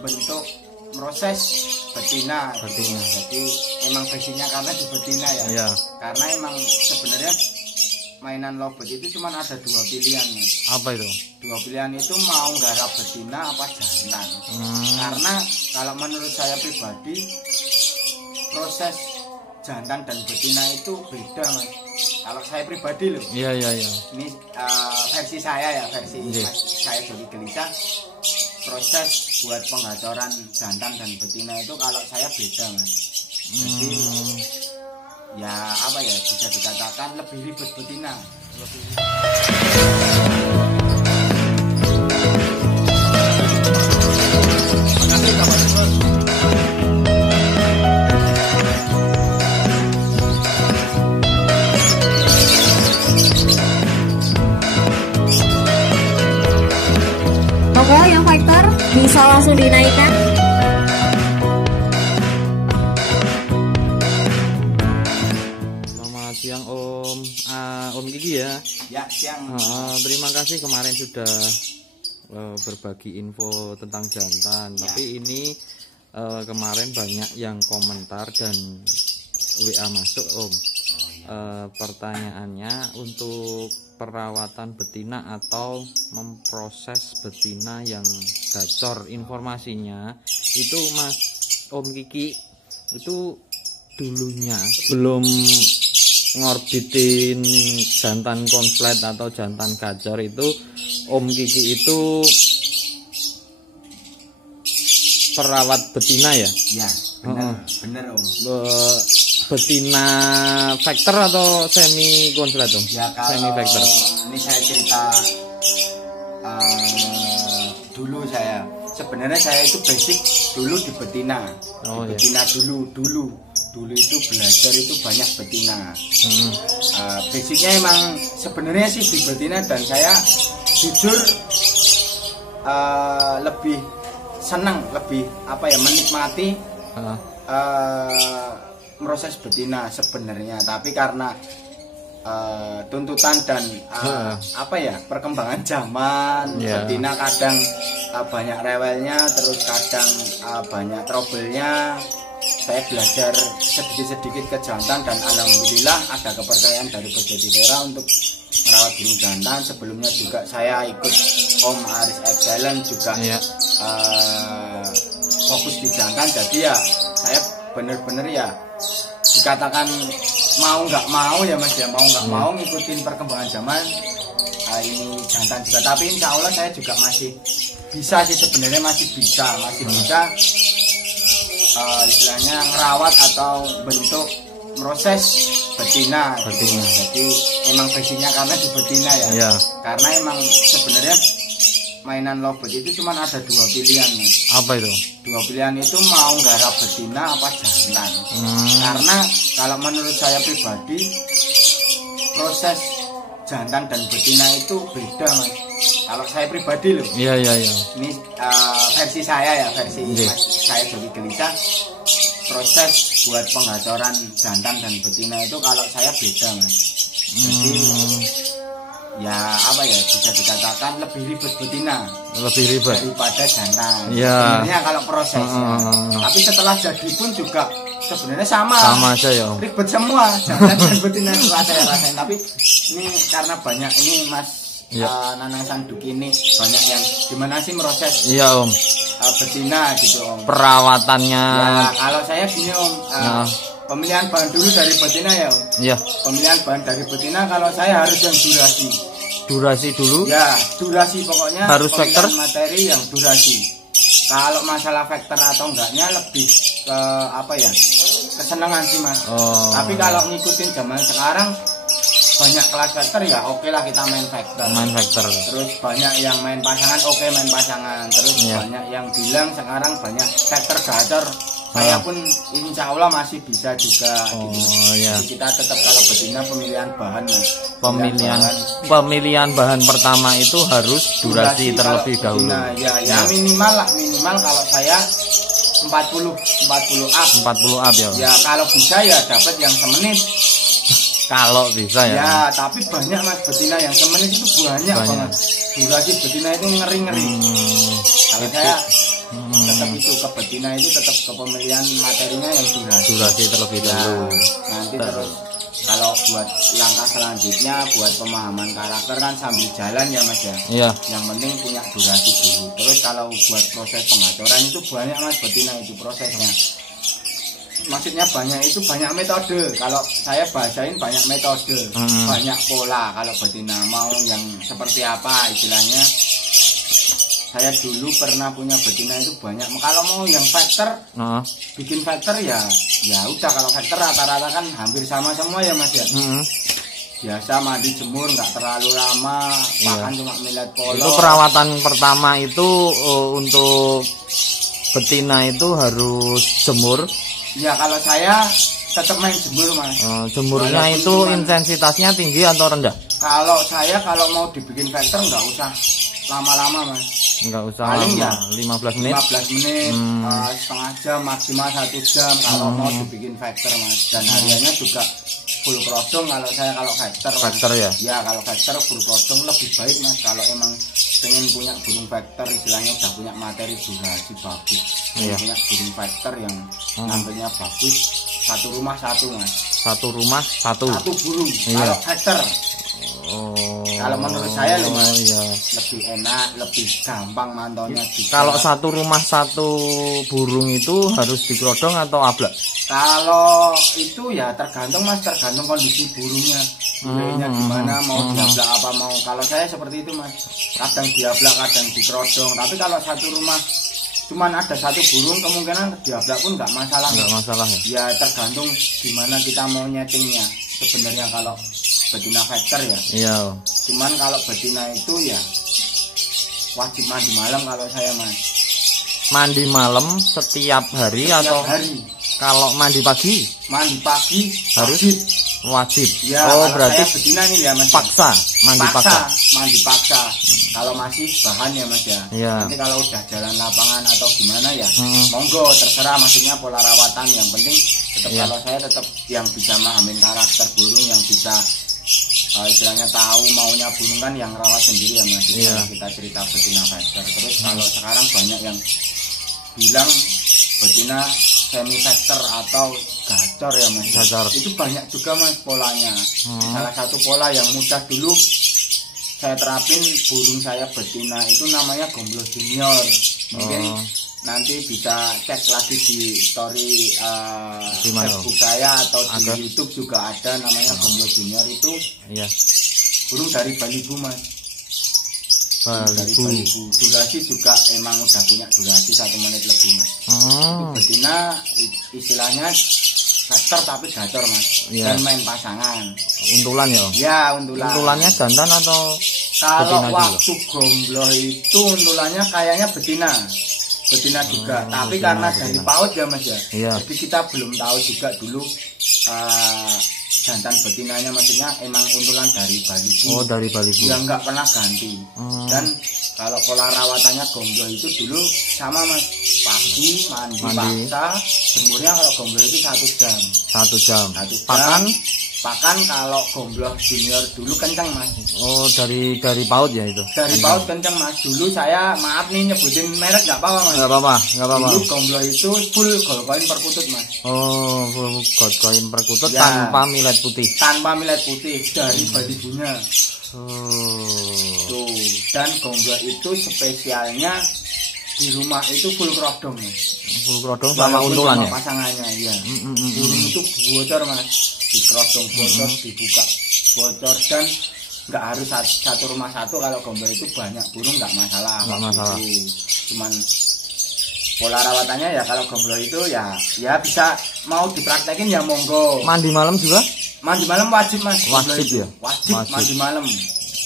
bentuk proses betina. Jadi emang basicnya karena di betina ya. Iya. Karena emang sebenarnya mainan lovebird itu cuma ada dua pilihan nih. Apa itu? Dua pilihan itu mau garap betina apa jantan. Karena kalau menurut saya pribadi proses jantan dan betina itu beda mas. Kalau saya pribadi loh. Iya. Ini versi saya ya, versi saya jadi gelisah. Proses buat pengacoran jantan dan betina itu kalau saya beda mas. Jadi ya apa ya, bisa dikatakan lebih ribet betina. Monggo yang fighter bisa langsung dinaikkan. Selamat siang Om. Om Kiki ya. Ya siang. Terima kasih kemarin sudah berbagi info tentang jantan. Ya. Tapi ini kemarin banyak yang komentar dan WA masuk Om. Pertanyaannya untuk perawatan betina atau memproses betina yang gacor, informasinya itu Mas Om Kiki itu dulunya belum ngorbitin jantan konslet atau jantan gacor itu Om Kiki itu perawat betina ya? Ya bener Om. Betina factor atau semi konslet Om? Ya kalau semi factor. Ini saya cerita dulu saya. Sebenarnya saya itu basic dulu di betina. Di betina dulu itu belajar itu banyak betina. Basicnya emang sebenarnya sih di betina, dan saya jujur lebih senang, lebih apa ya, menikmati proses betina sebenarnya. Tapi karena tuntutan dan apa ya, perkembangan zaman, betina kadang banyak rewelnya, terus kadang banyak trouble-nya. Saya belajar sedikit-sedikit ke jantan, dan alhamdulillah ada kepercayaan dari Bojedi Vera untuk merawat burung jantan. Sebelumnya juga saya ikut Om Aris Excellent juga fokus di jantan. Jadi ya saya bener-bener ya dikatakan mau nggak mau ya mas ya, mau nggak mau ngikutin perkembangan zaman. Ini jantan juga, tapi insya Allah saya juga masih bisa sih sebenarnya, masih bisa istilahnya ngerawat atau bentuk proses betina. Jadi emang basicnya karena di betina ya. Karena emang sebenarnya mainan lovebird itu cuma ada dua pilihan nih. Apa itu? Dua pilihan itu mau garap betina apa jantan. Karena kalau menurut saya pribadi proses jantan dan betina itu beda mas. Kalau saya pribadi loh. Iya. Ini versi saya ya, versi saya jadi gelisah. Proses buat pengacoran jantan dan betina itu kalau saya beda mas. Jadi ya apa ya, bisa dikatakan lebih ribet betina. Lebih ribet daripada jantan. Sebenarnya kalau prosesnya. Tapi setelah jadi pun juga sebenarnya sama aja ya. Ribet semua jantan dan betina itu rasain. Tapi ini karena banyak ini mas. Nanang Sanduk ini banyak yang gimana sih proses Om betina gitu Om, perawatannya. Ya kalau saya gini Om, pemilihan bahan dulu dari betina ya Om. Pemilihan bahan dari betina kalau saya harus yang durasi dulu ya, durasi pokoknya harus factor materi yang durasi. Kalau masalah factor atau enggaknya lebih ke apa ya, kesenangan sih mas. Tapi kalau ngikutin zaman sekarang banyak kelas factor ya oke lah kita main factor. Terus banyak yang main pasangan, main pasangan. Terus banyak yang bilang sekarang banyak factor gacor. Saya pun insya Allah masih bisa juga gitu. Jadi kita tetap kalau betina pemilihan bahan mas. Pemilihan bahan pertama itu harus durasi terlebih dahulu. Ya minimal kalau saya 40 up ya. Ya kalau bisa ya dapat yang semenit. Kalau bisa ya. Tapi banyak mas betina yang semenit itu banyak banget. Durasi betina itu ngeri. Kalau saya Tetap itu ke betina itu tetap ke pemilihan materinya yang durasi terlebih dahulu. Nanti terus kalau buat langkah selanjutnya buat pemahaman karakter kan sambil jalan ya Mas ya. Iya. Yang penting punya durasi dulu. Terus kalau buat proses pengacoran itu banyak Mas, betina itu prosesnya. Maksudnya banyak itu banyak metode. Kalau saya bahasain banyak metode, banyak pola. Kalau betina mau yang seperti apa istilahnya. Saya dulu pernah punya betina itu banyak. Kalau mau yang factor, bikin factor ya udah. Kalau factor rata-rata kan hampir sama semua ya Mas ya. Biasa mandi jemur nggak terlalu lama, makan cuma millet polo. Itu perawatan pertama itu untuk betina itu harus jemur. Ya kalau saya tetap main jemur Mas. Jemurnya walaupun itu intensitasnya tinggi atau rendah? Kalau saya kalau mau dibikin factor nggak usah lama-lama Mas. Enggak usah paling lama, ya 15 menit. 15 menit, setengah jam maksimal 1 jam kalau mau dibikin factor Mas. Dan hariannya juga full krodong kalau factor. Factor ya? Ya kalau factor full krodong lebih baik Mas. Kalau emang pengen punya burung factor istilahnya udah punya materi durasi bagus. Punya burung factor yang ngambilnya bagus, satu rumah satu Mas. Satu rumah satu burung kalau factor. Kalau menurut saya loh Mas, lebih enak, lebih gampang mantaunya. Kalau satu rumah satu burung itu harus dikrodong atau ablak? Kalau itu ya tergantung Mas, tergantung kondisi burungnya. Burungnya gimana, mau diablak apa mau. Kalau saya seperti itu Mas, kadang diablak, kadang dikrodong. Tapi kalau satu rumah cuman ada satu burung, kemungkinan diablak pun nggak masalah. Nggak masalah ya? Ya tergantung gimana kita mau nyetingnya. Sebenarnya kalau betina factor ya. Iya. Cuman kalau betina itu ya wajib mandi malam kalau saya Mas. Mandi malam setiap hari atau hari? Kalau mandi pagi? Mandi pagi harus wajib. Ya, berarti saya betina nih ya Mas. Paksa, mandi paksa. Mandi paksa. Kalau masih bahan ya Mas ya. Nanti kalau udah jalan lapangan atau gimana ya, monggo terserah. Maksudnya pola rawatan yang penting tetap kalau saya tetap yang bisa mahamin karakter burung, yang bisa istilahnya tahu maunya burung kan yang rawat sendiri ya Mas. Kita cerita betina factor. Terus kalau sekarang banyak yang bilang betina semi factor atau gacor ya Mas. Gacor. Itu banyak juga Mas polanya. Salah satu pola yang mudah dulu saya terapin burung saya betina itu namanya gomblo junior. Mungkin nanti bisa cek lagi di story Facebook saya atau di YouTube juga ada namanya gomblo junior itu. Burung dari Balibu Mas. Dari Balibu. Durasi juga emang udah punya durasi 1 menit lebih Mas. Itu betina istilahnya factor tapi gacor Mas. Dan main pasangan. Untulan ya? Ya untulan. Untulannya jantan atau kalau waktu gomblo itu untulannya kayaknya betina juga. Tapi karena dari PAUD ya Mas ya. Jadi kita belum tahu juga dulu jantan betinanya, maksudnya emang untulan dari Balibu. Dari Balibu. Yang nggak pernah ganti. Dan kalau pola rawatannya gomblo itu dulu sama Mas, pagi mandi paksa, jemurnya kalau gomblo itu 1 jam. 1 jam. Pakan kalau gomblo junior dulu kencang Mas. Dari PAUD ya itu. Dari PAUD kencang Mas. Dulu saya maaf nih nyebutin merek nggak apa-apa Mas. Nggak apa-apa. Dulu gomblo itu full gold coin perkutut Mas. Full gold coin perkutut tanpa millet putih. Tanpa millet putih dari Balibunya. Tuh. Dan gomblo itu spesialnya di rumah itu full krodong Mas. Full krodong sama untulannya. Sama pasangannya ya. Burung itu bocor Mas. Di krodong bocor, dibuka bocor, dan nggak harus satu rumah satu. Kalau gomblo itu banyak burung nggak masalah. Cuman pola rawatannya ya kalau gomblo itu ya bisa mau dipraktekin ya monggo. Mandi malam juga? Mandi malam wajib Mas. Wajib ya? Wajib mandi malam.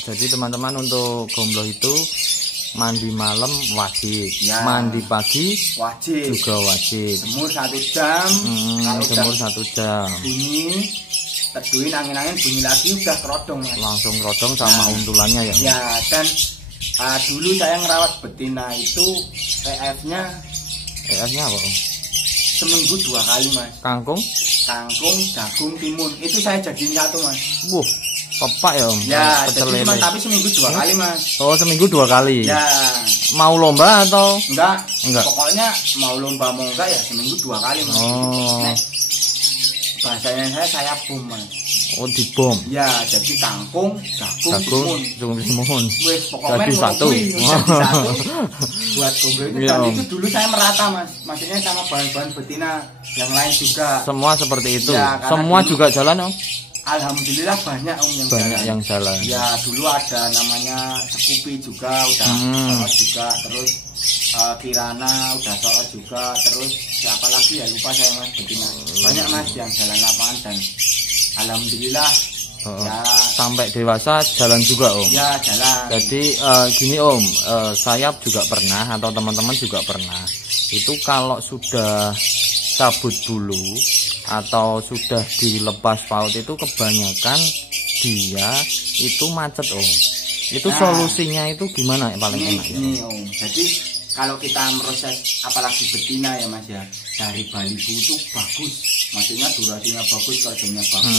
Jadi teman-teman untuk gomblo itu mandi malam wajib, mandi pagi wajib, juga wajib. Jemur 1 jam, kalau jemur 1 jam. Bunyi, teduhin angin-angin bunyi lagi udah krodong Mas. Langsung krodong sama untulannya ya. Ya, dan dulu saya ngerawat betina itu EF-nya apa? Seminggu 2 kali Mas. Kangkung, jagung, timun itu saya jadiin 1 Mas. Pepak ya Om? Ya, jadi tapi seminggu 2 kali Mas. Seminggu 2 kali? Ya, mau lomba atau enggak? Enggak. Pokoknya mau lomba mau enggak ya seminggu 2 kali Mas. Oh. Bahasanya saya bom Mas. Oh, dibom. Ya, jadi kangkung, jagung, timun. Wes pokoknya Jadi satu. satu. Buat gomblo itu Iya, dan Om. itu dulu saya merata Mas. Maksudnya sama bahan-bahan betina yang lain juga. Semua seperti itu. Ya, karena Semua dulu- juga jalan, Om. Alhamdulillah banyak Om yang Banyak jalan. yang jalan. Ya dulu ada namanya Sekupi juga udah soal juga, terus Kirana udah soal juga, terus siapa lagi ya lupa saya Mas betina. Banyak Mas yang jalan lapangan dan alhamdulillah ya Sampai dewasa jalan juga, Om. ya jalan. Jadi gini Om, saya juga pernah atau teman-teman juga pernah. Itu kalau sudah cabut bulu atau sudah dilepas paut itu kebanyakan dia itu macet Om. Itu Nah, solusinya itu gimana paling ini, enak ya? ini Om. Jadi kalau kita meroses apalagi betina ya Mas ya, dari balibu itu bagus. Maksudnya durasinya bagus, kerjanya bagus.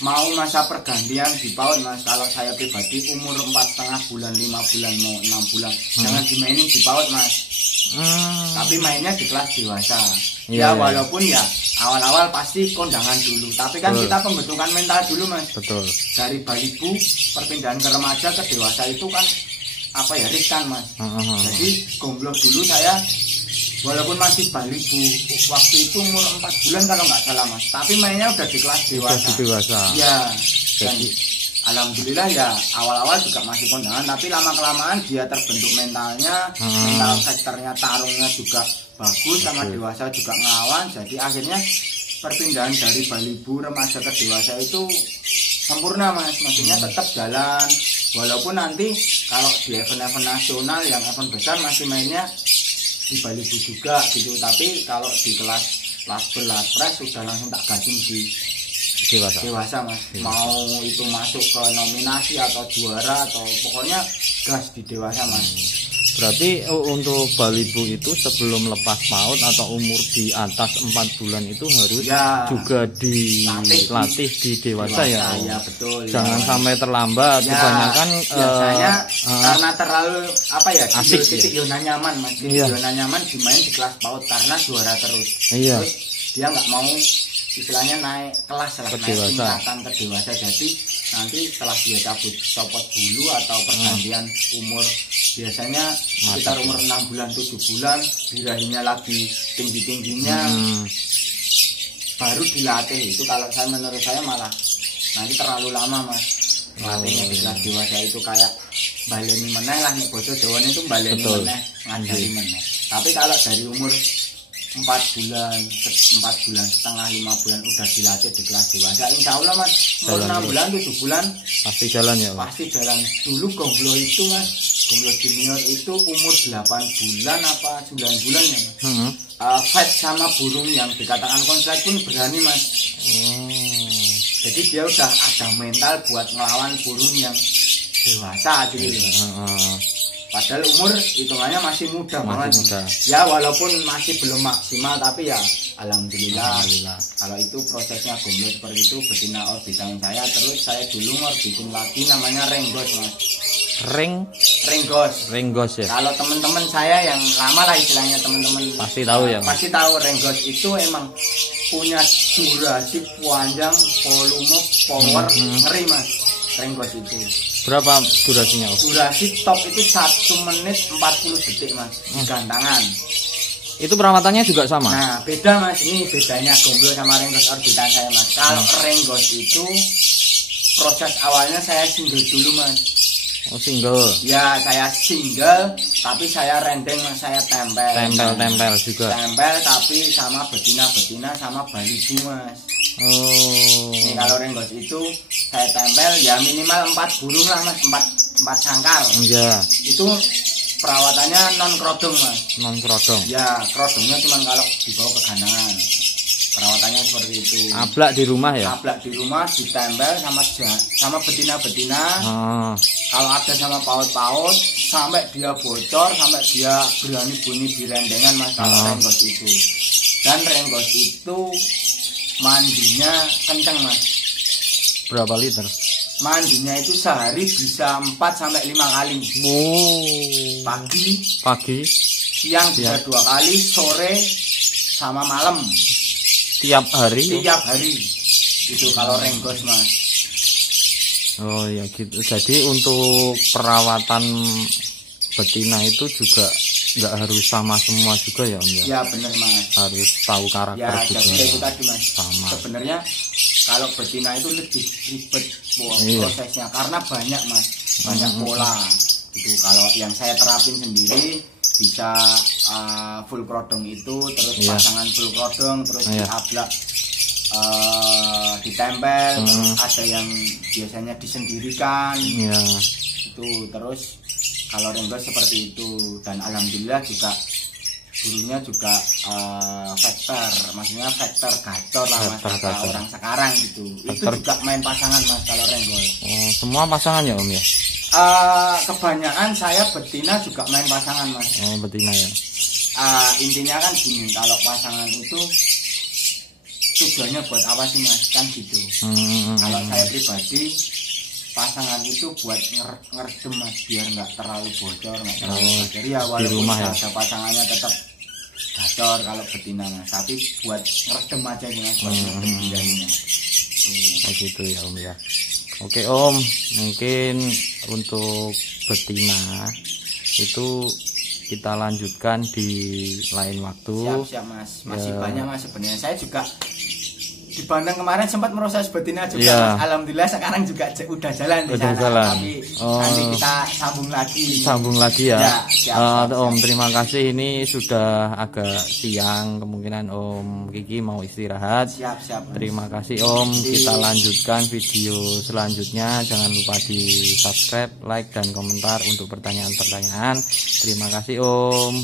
Mau masa pergantian di paut Mas, kalau saya pribadi umur 4,5 bulan, 5 bulan, mau 6 bulan jangan dimainin di paut Mas. Tapi mainnya di kelas dewasa. Iya, Ya walaupun ya awal-awal pasti kondangan dulu, tapi kan Betul. kita pembentukan mental dulu Mas. Betul. Dari balibu perpindahan ke remaja ke dewasa itu kan apa ya, riskan Mas. Jadi gomblo dulu saya walaupun masih balibu, waktu itu umur 4 bulan kalau nggak salah Mas, tapi mainnya udah di kelas dewasa. Sudah dewasa. Ya, dan alhamdulillah ya awal-awal juga masih kondangan, tapi lama-kelamaan dia terbentuk mentalnya, mental karakternya, tarungnya juga bagus, sama dewasa juga ngelawan. Jadi akhirnya perpindahan dari balibu remaja ke dewasa itu sempurna Mas, maksudnya tetap jalan. Walaupun nanti kalau di event-event nasional yang event besar masih mainnya di balibu juga gitu, tapi kalau di kelas label lapres sudah langsung tak gasing di dewasa Mas. Mau itu masuk ke nominasi atau juara atau pokoknya gas di dewasa Mas. Berarti untuk balibu itu sebelum lepas paut atau umur di atas 4 bulan itu harus Ya, juga dilatih di dewasa ya. Ya betul. Jangan ya. sampai terlambat. Ya, Kebanyakan biasanya karena terlalu apa ya, asik, titik zona nyaman Mas. Iya. Zona nyaman dimain di kelas PAUD karena juara terus. Iya. Terus dia nggak mau istilahnya naik kelas lah, Ke naik dewasa. tingkatan ke dewasa. Jadi nanti setelah dia cabut copot bulu atau pergantian umur, biasanya sekitar umur 6 bulan 7 bulan birahinya lagi tinggi-tingginya, baru dilatih. Itu kalau saya, menurut saya malah nanti terlalu lama Mas latihnya di kelas dewasa. Itu kayak baleni meneh lah, nek basa Jawane itu baleni Betul. meneh, ngajari meneh. Tapi kalau dari umur 4 bulan, 4 bulan setengah, 5 bulan udah dilatih di kelas dewasa, insya Allah Mas, umur Jalan 6 bulan 7 bulan pasti jalan ya, Pak. pasti jalan. Dulu gomblo itu Mas, gomblo junior itu umur 8 bulan apa 9 bulan ya Mas, fight sama burung yang dikatakan konslet pun berani Mas. Jadi dia udah ada mental buat ngelawan burung yang dewasa gitu. Padahal umur hitungannya masih muda banget. Muda. Ya walaupun masih belum maksimal, tapi ya alhamdulillah. Kalau itu prosesnya gomblo seperti itu, betina orbitan saya. Terus saya dulu ngorbitin lagi namanya renggos Mas. Renggos ya. Kalau teman-teman saya yang lama lah istilahnya, teman-teman Pasti tahu ya, Mas. pasti tahu renggos itu emang punya durasi panjang, volume, power ngeri Mas. Renggos itu Berapa durasinya, Om? durasi top itu 1 menit 40 detik Mas, di gantangan. Itu perawatannya juga sama? Nah beda Mas, ini bedanya gomblo sama renggos orbitan saya Mas. Kalau renggos itu proses awalnya saya single dulu Mas. Oh, single. Ya saya single, tapi saya rendeng Mas, saya tempel. Tempel juga. Tempel tapi sama betina-betina sama balibu Mas. Ini kalau renggos itu saya tempel ya minimal 4 burung lah Mas, 4 sangkar. Iya. Itu perawatannya non krodong Mas. Non krodong. Ya krodongnya cuma kalau dibawa ke gandangan. Perawatannya seperti itu. Ablak di rumah ya? Ablak di rumah ditempel sama betina-betina. Kalau ada sama paut-paut sampai dia bocor, sampai dia berani bunyi di rendengan Mas, kalau renggos itu. Dan renggos itu mandinya kenceng Mas. Berapa liter? mandinya itu sehari bisa 4 sampai 5 kali. Pagi, siang bisa 2 kali, sore sama malam. Tiap hari itu kalau renggos Mas. Oh ya gitu. Jadi untuk perawatan betina itu juga nggak harus sama semua juga ya Om ya? Ya bener Mas. Harus tahu karakter ya, juga. Ya itu tadi Mas. Sama. Sebenarnya kalau betina itu lebih ribet prosesnya karena banyak Mas, banyak pola. Itu kalau yang saya terapin sendiri bisa full krodong itu, terus pasangan full krodong, terus diablak, ditempel, terus ada yang biasanya disendirikan. Itu terus kalau renggos seperti itu, dan alhamdulillah juga burungnya juga vektor, maksudnya vektor gacor lah Mas, kata orang sekarang gitu. Itu juga main pasangan Mas kalau renggos. Semua pasangan ya Om ya? Kebanyakan saya betina juga main pasangan Mas. Betina ya. Intinya kan gini, kalau pasangan itu tujuannya buat apa sih Mas, kan gitu. Kalau saya pribadi, pasangan itu buat ngeredem Mas, biar nggak terlalu bocor, nggak terlalu bocor. Ya walaupun ada pasangannya tetap gacor kalau betina Mas, tapi buat ngeredem aja nih Mas, buat ngeredem bidangnya. Gitu ya Om ya. Oke Om, mungkin untuk betina itu kita lanjutkan di lain waktu. Siap Mas, masih banyak Mas sebenarnya. Saya juga di Bandung kemarin sempat meroses betina juga Mas. Alhamdulillah sekarang juga udah jalan di sana. Tapi nanti kita sambung lagi ya. Siap. Om terima kasih, ini sudah agak siang, kemungkinan Om Kiki mau istirahat. Siap. Terima kasih Om. Kita lanjutkan video selanjutnya. Jangan lupa di subscribe, like dan komentar untuk pertanyaan-pertanyaan. Terima kasih Om.